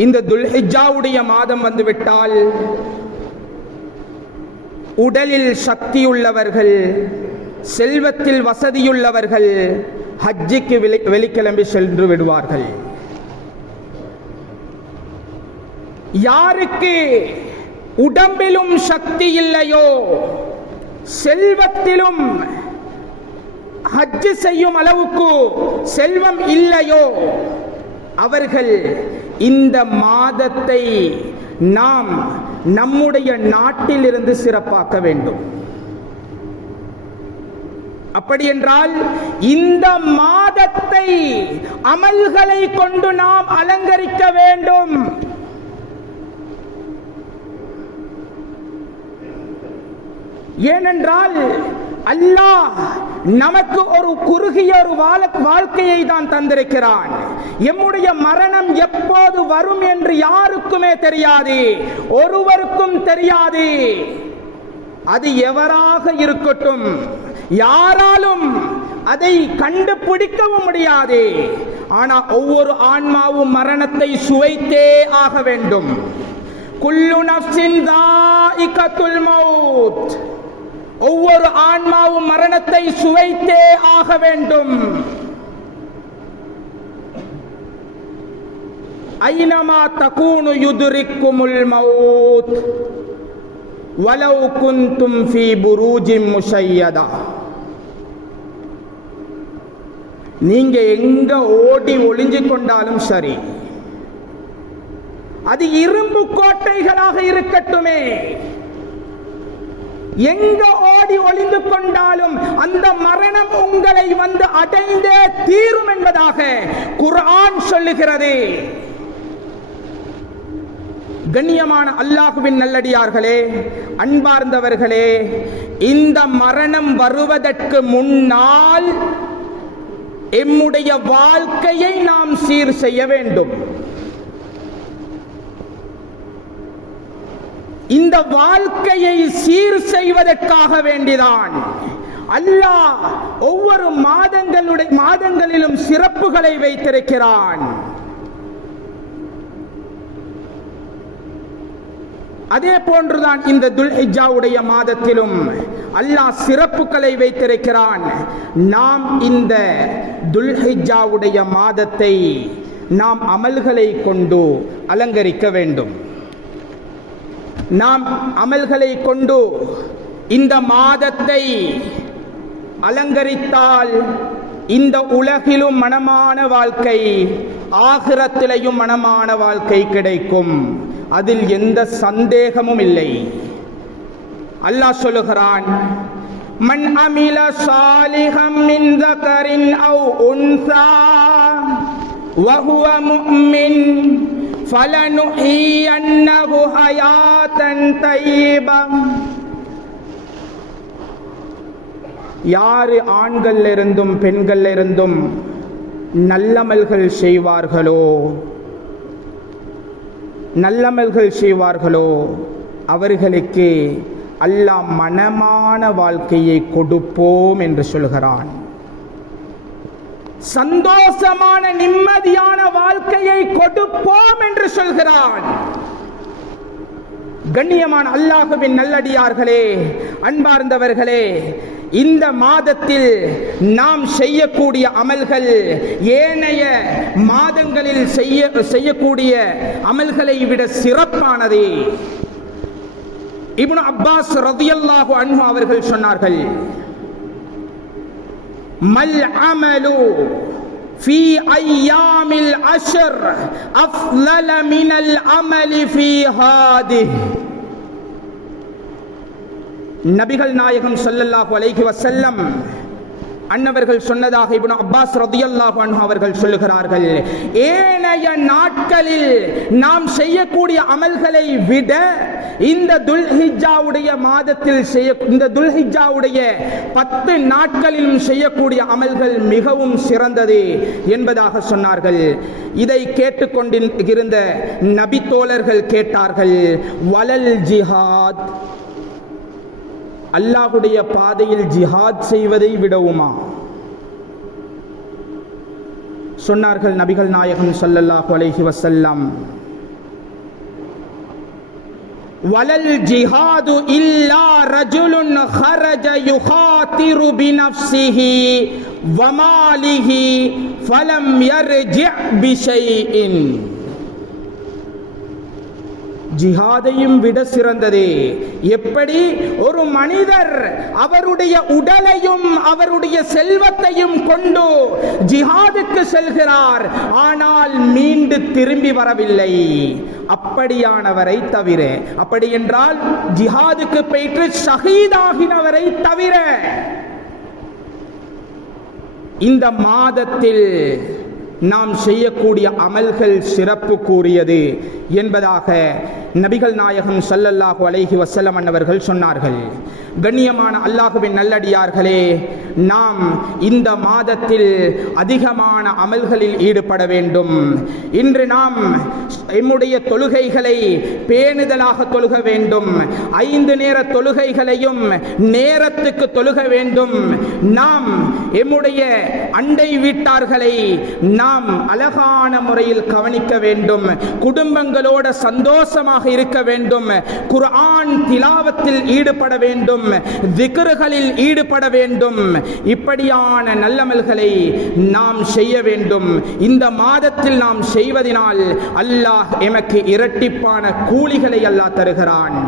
இந்த துல்ஹிஜாவுடைய மாதம் வந்துவிட்டால் உடலில் சக்தியுள்ளவர்கள் செல்வத்தில் வசதியுள்ளவர்கள் ஹஜ்ஜிக்கு வெளி- வெளிக்கிளம்பி சென்று விடுவார்கள். யாருக்கு உடம்பிலும் சக்தி இல்லையோ செல்வத்திலும் ஹஜ்ஜு செய்யும் அளவுக்கு செல்வம் இல்லையோ அவர்கள் இந்த மாதத்தை நாம் நம்முடைய நாட்டிலிருந்து சிறப்பாக்க வேண்டும். அப்படி என்றால் இந்த மாதத்தை அமல்களை கொண்டு நாம் அலங்கரிக்க வேண்டும். ஏனென்றால் அல்லாஹ் நமக்கு ஒரு குறுகிய ஒரு வாழ- வாழ்க்கையை தான் தந்திருக்கிறான். எம்முடைய மரணம் எப்போது வரும் என்று யாருக்குமே தெரியாது. ஒருவருக்கும் தெரியாது. அது எவராக இருக்கட்டும் யாராலும் அதை கண்டுபிடிக்கவும் முடியாது. ஆனா ஒவ்வொரு ஆன்மாவும் மரணத்தை சுவைத்தே ஆக வேண்டும். குல்லு நஃப்ஸின் தாஇகத்துல் மௌத் ஒவ்வொரு ஆன்மாவும் மரணத்தை சுவைத்தே ஆக வேண்டும். ஐனமா தகூனு யுதுரிக்குமுல் மௌத் வலவு குந்தும் ஃபி புரூஜிம் முஷையதா. நீங்க எங்க ஓடி ஒளிஞ்சு கொண்டாலும் சரி அது இரும்பு கோட்டைகளாக இருக்கட்டுமே. எங்க ஓடி ஒளிந்து கொண்டாலும் அந்த மரணம் உங்களை வந்து அடைந்தே தீரும் என்பதாக குர்ஆன் சொல்லுகிறது. கண்ணியமான அல்லாஹுவின் நல்லடியார்களே அன்பார்ந்தவர்களே இந்த மரணம் வருவதற்கு முன்னால் எம்முடைய வாழ்க்கையை நாம் சீர் செய்ய வேண்டும். இந்த வாழ்க்கையை சீர் செய்வதற்காக வேண்டிதான். அல்லாஹ் ஒவ்வொரு மாதங்களுடைய மாதங்களிலும் சிறப்புகளை வைத்திருக்கிறான். அதே போன்றுதான் இந்த துல்ஹிஜாவுடைய மாதத்திலும் அல்லாஹ் சிறப்புகளை வைத்திருக்கிறான். நாம் இந்த துல்ஹிஜாவுடைய மாதத்தை நாம் அமல்களை கொண்டு அலங்கரிக்க வேண்டும். நாம் அமல்களை கொண்டு இந்த மாதத்தை அலங்கரித்தால் இந்த உலகிலும் மனமான வாழ்க்கை ஆகிரத்திலையும் மனமான வாழ்க்கை கிடைக்கும். அதில் எந்த சந்தேகமும் இல்லை. அல்லாஹ் சொல்லுகிறான் மண் அமில சாலிகம் மின் கரின் அவ் உன்சா வஹுவ முஃமின் فلنحيينه حياة طيبة யாரு ஆண்கள் இருந்தும் பெண்கள் இருந்தும் நல்லமல்கள் செய்வார்களோ நல்லமல்கள் செய்வார்களோ அவர்களுக்கு அல்லாஹ் மனமான வாழ்க்கையை கொடுப்போம் என்று சொல்கிறான் சந்தோஷமான நிம்மதியான வாழ்க்கையை கொடுப்போம் என்று சொல்கிறான். கண்ணியமான அல்லாஹுவின் நல்லடியார்களே அன்பார்ந்தவர்களே இந்த மாதத்தில் நாம் செய்யக்கூடிய அமல்கள் ஏனைய மாதங்களில் செய்ய செய்யக்கூடிய அமல்களை விட சிறப்பானது. இப்னு அப்பாஸ் ரதியல்லாஹு அன்ஹு அவர்கள் சொன்னார்கள் மல் அமலு في أيام العشر أفضل من العمل في هذه நபிகள் நாயகம் ஸல்லல்லாஹு அலைஹி வஸல்லம் அன்னவர்கள் சொன்னதாக இப்னு அப்பாஸ் ரதியல்லாஹு அன்ஹு அவர்கள் சொல்லுகிறார்கள் ஏனைய நாட்களில் நாம் செய்யக்கூடிய அமல்களை விட இந்த துல்ஹிஜாவுடைய மாதத்தில் செய்ய இந்த துல்ஹிஜாவுடைய பத்து நாட்களிலும் செய்யக்கூடிய அமல்கள் மிகவும் சிறந்தது என்பதாக சொன்னார்கள். இதை கேட்டுக்கொண்டிருந்த நபி தோழர்கள் கேட்டார்கள் வலல் ஜிஹாத். அல்லாஹுடைய பாதையில் ஜிஹாத் செய்வதை விடவுமா? சொன்னார்கள் நபிகள் நாயகம் சொல்லல்லா அலைஹி வசல்லாம் வலல் ஜிஹாது இல்லா ரஜுலுன் ஹரஜ யுஹாதிரு பினஃப்ஸிஹி வமாலிஹி ஃபலம் யர்ஜி பிஷைஇன். ஜிஹாதையும் விட சிறந்தது. எப்படி? ஒரு மனிதர் அவருடைய உடலையும் அவருடைய செல்வத்தையும் கொண்டு ஜிஹாதுக்கு செல்கிறார். ஆனால் மீண்டு திரும்பி வரவில்லை. அப்படியானவரை தவிர அப்படி என்றால் ஜிஹாதுக்கு போயிட்டு ஷஹீதாகினவரை தவிர இந்த மாதத்தில் நாம் செய்யக்கூடிய அமல்கள் சிறப்பு கூறியது என்பதாக நபிகள் நாயகம் சல்லல்லாஹு அலைஹி வசல்லம் அன்னவர்கள் சொன்னார்கள். கண்ணியமான அல்லாஹுவின் நல்லடியார்களே நாம் இந்த மாதத்தில் அதிகமான அமல்களில் ஈடுபட வேண்டும். இன்று நாம் எம்முடைய தொழுகைகளை பேணுதலாக தொழுக வேண்டும். ஐந்து நேர தொழுகைகளையும் நேரத்துக்கு தொழுக வேண்டும். நாம் எம்முடைய அண்டை வீட்டார்களை நாம் அழகான முறையில் கவனிக்க வேண்டும். குடும்பங்கள் உங்களோட சந்தோஷமாக இருக்க வேண்டும். குர்ஆன் திலாவத்தில் ஈடுபட வேண்டும். திகர்களில் ஈடுபட வேண்டும். இப்படியான நல்லமல்களை நாம் செய்ய வேண்டும். இந்த மாதத்தில் நாம் செய்வதனால் அல்லாஹ் எமக்கு இரட்டிப்பான கூலிகளை அல்லாஹ் தருகிறான்.